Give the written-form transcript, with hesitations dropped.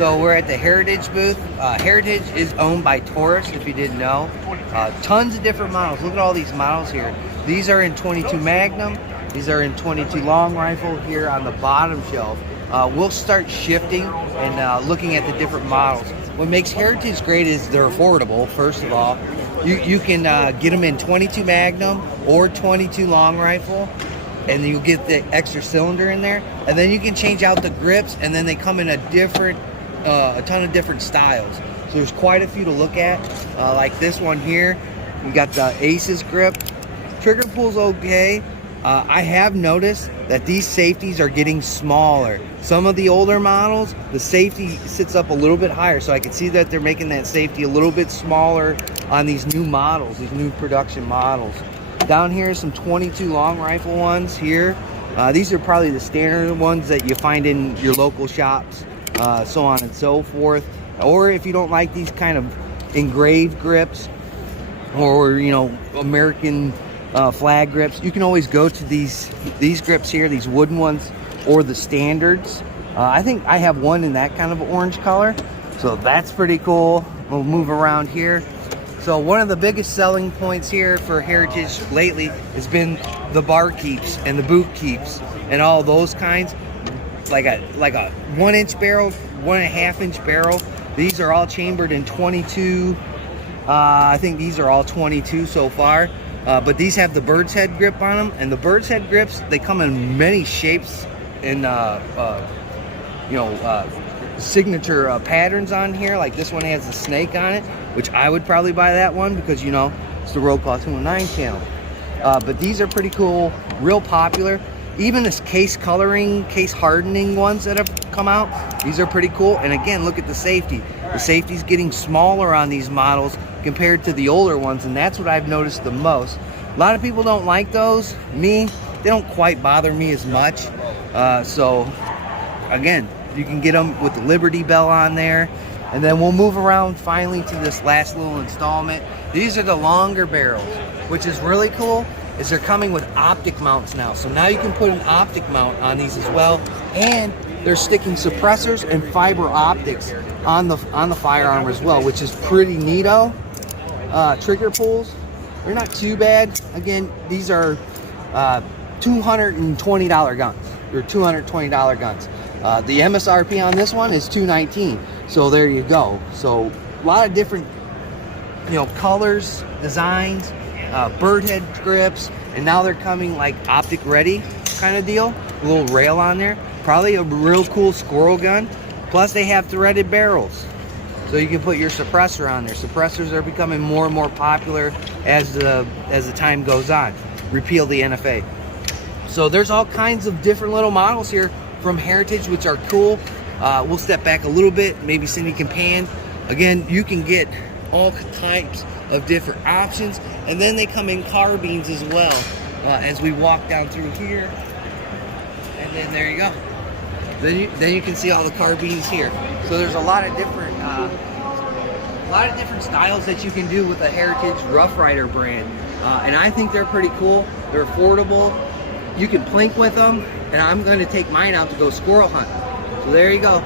So we're at the Heritage booth. Heritage is owned by Taurus, if you didn't know. Tons of different models. Look at all these models here. These are in 22 Magnum. These are in 22 long rifle here on the bottom shelf. We'll start shifting and looking at the different models. What makes Heritage great is they're affordable, first of all. You can get them in 22 Magnum or 22 long rifle, and you'll get the extra cylinder in there. And then you can change out the grips, and then they come in a ton of different styles. So there's quite a few to look at. Like this one here, we got the Aces grip. Trigger pull's okay. I have noticed that these safeties are getting smaller. Some of the older models, the safety sits up a little bit higher, so I can see that they're making that safety a little bit smaller on these new models, these new production models. Down here, some 22 long rifle ones here. These are probably the standard ones that you find in your local shops, so on and so forth. Or if you don't like these kind of engraved grips, or American flag grips, you can always go to these grips here, these wooden ones, or the standards. I think I have one in that kind of orange color, so that's pretty cool. We'll move around here. So one of the biggest selling points here for Heritage lately has been the bar keeps and the boot keeps and all those kinds, like a 1-inch barrel, 1.5-inch barrel. These are all chambered in 22. I think these are all 22 so far. But these have the bird's head grip on them, and the bird's head grips, they come in many shapes and signature patterns on here. Like this one has a snake on it, which I would probably buy that one because it's the Roll Call 219 channel. But these are pretty cool, real popular. Even this case coloring, case hardening ones that have come out, these are pretty cool. And again, look at the safety. The safety's getting smaller on these models compared to the older ones, and that's what I've noticed the most. A lot of people don't like those. Me, they don't quite bother me as much. So again, you can get them with the Liberty Bell on there. And then we'll move around finally to this last little installment. These are the longer barrels, which is really cool, is they're coming with optic mounts now. So now you can put an optic mount on these as well, and they're sticking suppressors and fiber optics on the firearm as well, which is pretty neato. Trigger pulls, they're not too bad. Again, these are $220 guns. They're $220 guns. The MSRP on this one is $219. So there you go. So a lot of different colors, designs, bird head grips, and now they're coming like optic ready kind of deal. A little rail on there. Probably a real cool squirrel gun. Plus they have threaded barrels, so you can put your suppressor on there. Suppressors are becoming more and more popular as the time goes on. Repeal the NFA. So there's all kinds of different little models here from Heritage, which are cool. We'll step back a little bit. Maybe Cindy can pan. Again, you can get all types of different options, and then they come in carbines as well. As we walk down through here, and then there you go. Then you can see all the carbines here. So there's a lot of different styles that you can do with a Heritage Rough Rider brand, and I think they're pretty cool. They're affordable. You can plink with them, and I'm going to take mine out to go squirrel hunt. So there you go.